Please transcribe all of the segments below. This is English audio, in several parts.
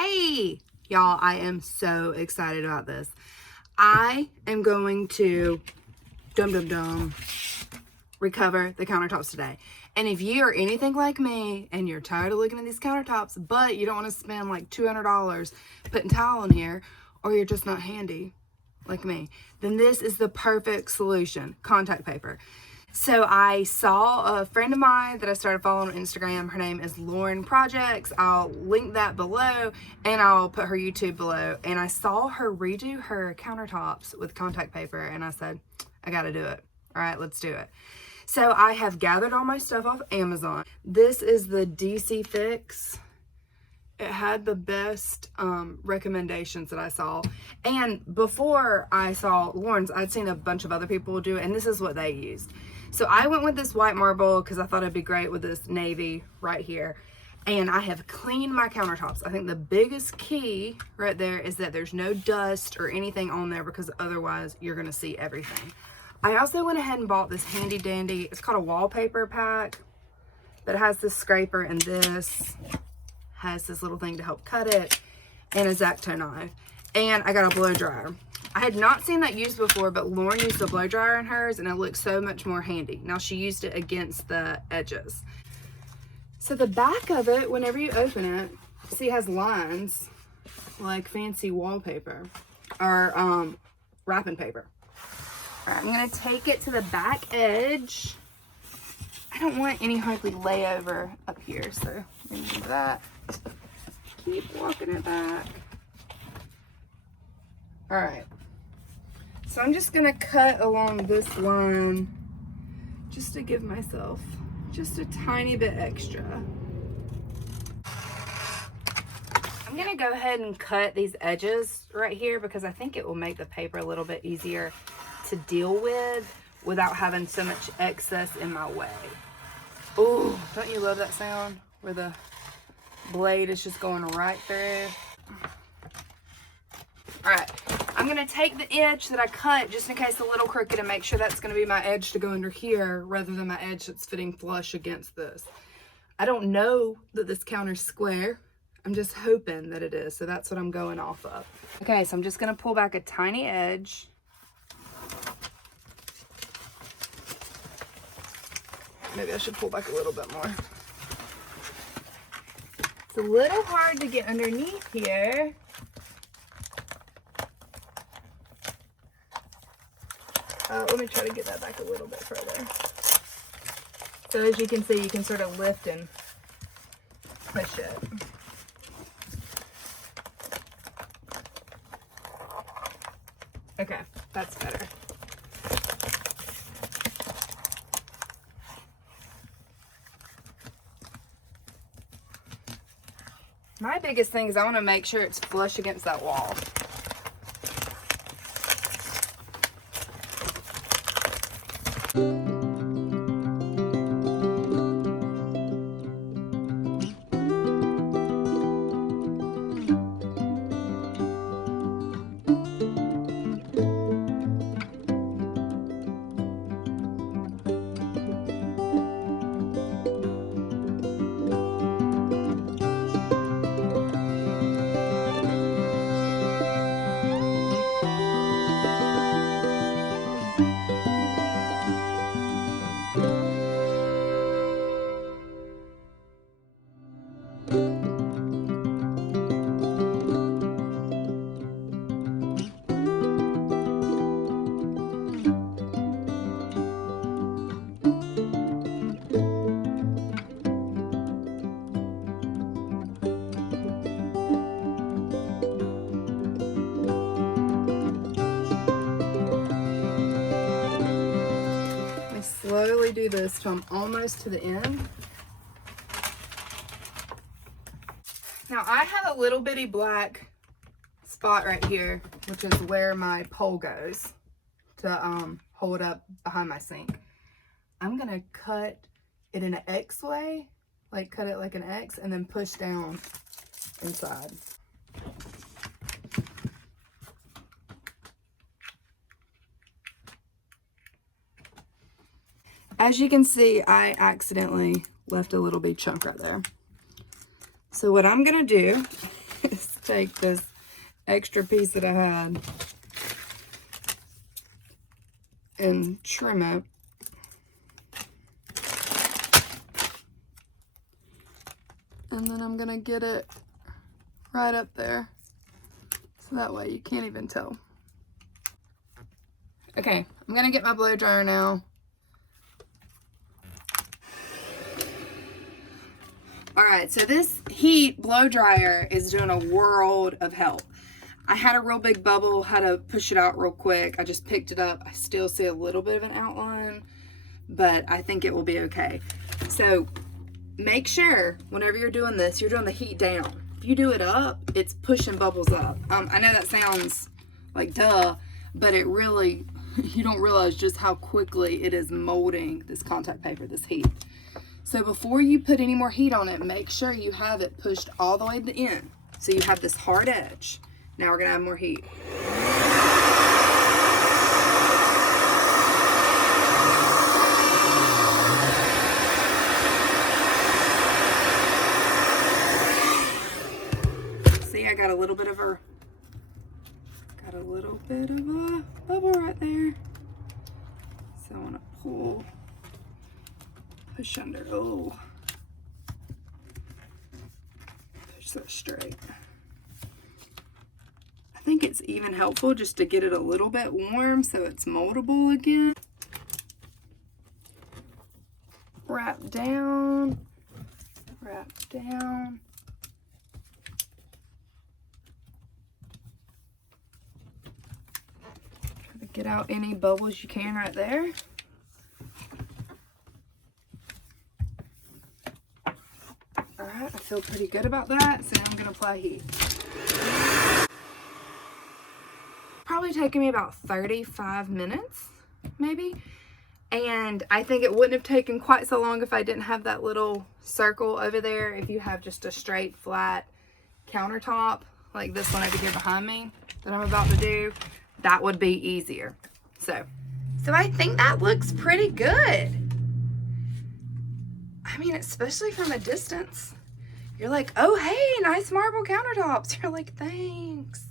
Hey, y'all, I am so excited about this. I am going to recover the countertops today. And if you are anything like me and you're tired of looking at these countertops, but you don't want to spend like $200 putting tile in here, or you're just not handy like me, then this is the perfect solution: contact paper. So I saw a friend of mine that I started following on Instagram. Her name is Lauren Projects. I'll link that below and I'll put her YouTube below. And I saw her redo her countertops with contact paper and I said, I gotta do it. All right, let's do it. So I have gathered all my stuff off Amazon. This is the DC Fix. It had the best recommendations that I saw. And before I saw Lauren's, I'd seen a bunch of other people do it, and this is what they used. So I went with this white marble because I thought it'd be great with this navy right here. And I have cleaned my countertops. I think the biggest key right there is that there's no dust or anything on there, because otherwise you're gonna see everything. I also went ahead and bought this handy dandy, it's called a wallpaper pack, but it has this scraper, and this has this little thing to help cut it, and a X-Acto knife. And I got a blow dryer. I had not seen that used before, but Lauren used a blow dryer in hers and it looked so much more handy. Now she used it against the edges. So the back of it, whenever you open it, see, it has lines like fancy wallpaper or wrapping paper. All right, I'm gonna take it to the back edge. I don't want any hardly layover up here, so remove that. Keep walking it back. All right, so I'm just gonna cut along this line just to give myself just a tiny bit extra. I'm gonna go ahead and cut these edges right here because I think it will make the paper a little bit easier to deal with without having so much excess in my way. Oh, don't you love that sound where the blade is just going right through? All right, I'm gonna take the edge that I cut just in case it's a little crooked and make sure that's gonna be my edge to go under here rather than my edge that's fitting flush against this. I don't know that this counter's square. I'm just hoping that it is, so that's what I'm going off of. Okay, so I'm just gonna pull back a tiny edge. Maybe I should pull back a little bit more. It's a little hard to get underneath here. Let me try to get that back a little bit further. So as you can see, you can sort of lift and push it. Okay, that's better. My biggest thing is I want to make sure it's flush against that wall. Slowly do this till I'm almost to the end. Now I have a little bitty black spot right here, which is where my pole goes to hold up behind my sink. I'm gonna cut it in an X way, like cut it like an X, and then push down inside. As you can see, I accidentally left a little big chunk right there. So what I'm gonna do is take this extra piece that I had and trim it. And then I'm gonna get it right up there, so that way you can't even tell. Okay, I'm gonna get my blow dryer now. All right, so this heat blow dryer is doing a world of help. I had a real big bubble, had to push it out real quick. I just picked it up. I still see a little bit of an outline, but I think it will be okay. So make sure whenever you're doing this, you're doing the heat down. If you do it up, it's pushing bubbles up. I know that sounds like duh, but it really, you don't realize just how quickly it is molding this contact paper, this heat. So before you put any more heat on it, make sure you have it pushed all the way to the end. So you have this hard edge. Now we're gonna add more heat. See, I got a little bit of a bubble right there. So I wanna pull, push under, oh. Push that straight. I think it's even helpful just to get it a little bit warm so it's moldable again. Wrap down, wrap down. Try to get out any bubbles you can right there. All right, I feel pretty good about that, so now I'm gonna apply heat. Probably taking me about 35 minutes, maybe. And I think it wouldn't have taken quite so long if I didn't have that little circle over there. If you have just a straight, flat countertop, like this one over here behind me that I'm about to do, that would be easier. So I think that looks pretty good. I mean, especially from a distance. You're like, oh, hey, nice marble countertops. You're like, thanks.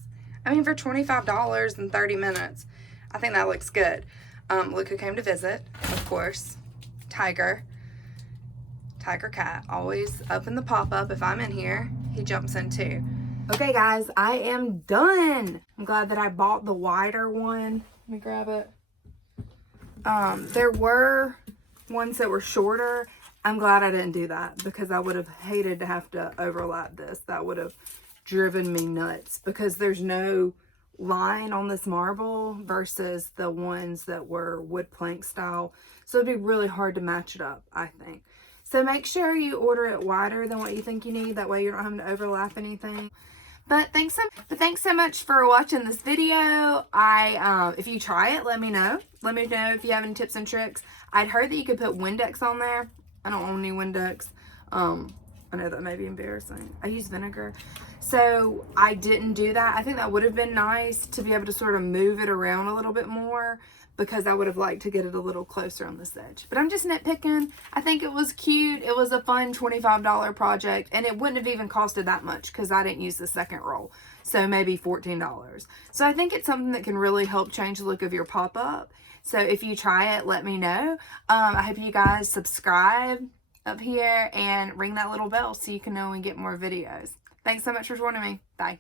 I mean, for $25 and 30 minutes, I think that looks good. Look who came to visit, of course. Tiger cat, always up in the pop-up. If I'm in here, he jumps in too. Okay, guys, I am done. I'm glad that I bought the wider one. Let me grab it. There were ones that were shorter. I'm glad I didn't do that because I would have hated to have to overlap this. That would have driven me nuts because there's no line on this marble versus the ones that were wood plank style. So it'd be really hard to match it up, I think. So make sure you order it wider than what you think you need. That way you're not having to overlap anything. But thanks so much for watching this video. If you try it, let me know. Let me know if you have any tips and tricks. I'd heard that you could put Windex on there. I don't own any Windex. I know that may be embarrassing. I use vinegar. So I didn't do that. I think that would have been nice to be able to sort of move it around a little bit more because I would have liked to get it a little closer on this edge. But I'm just nitpicking. I think it was cute. It was a fun $25 project and it wouldn't have even costed that much because I didn't use the second roll. So maybe $14. So I think it's something that can really help change the look of your pop-up. So if you try it, let me know. I hope you guys subscribe up here and ring that little bell so you can know when we get more videos. Thanks so much for joining me. Bye.